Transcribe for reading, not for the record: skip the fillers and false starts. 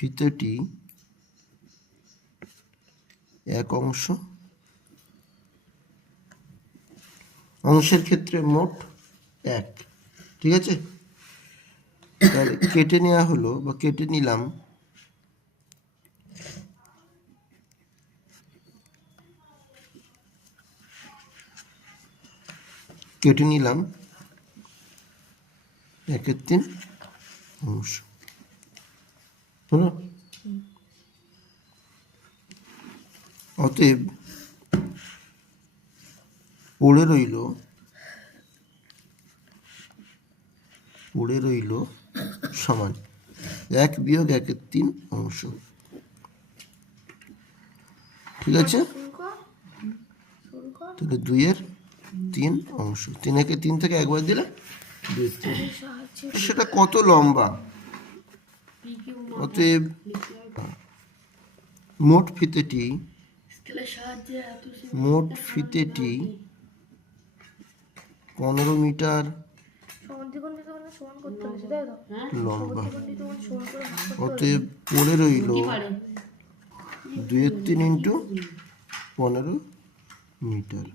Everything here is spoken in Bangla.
ফিতেটি 1 অংশ, অংশের ক্ষেত্রে মোট 1। ঠিক আছে, তাহলে কেটে নেওয়া হলো বা কেটে নিলাম কেটে নিলাম 1/3 অংশ হলো। অতএব পড়ে রইল সমান 1 বিয়োগ 1/3 অংশ। ঠিক আছে, তাহলে 2/3 অংশ। 3 থেকে একবার দিলে 2/3। সেটা কত লম্বা? অতএব মোট ফিতেটি 15 মিটার লম্বা। অতএব পড়ে রইল 2/3 × 15 মিটার।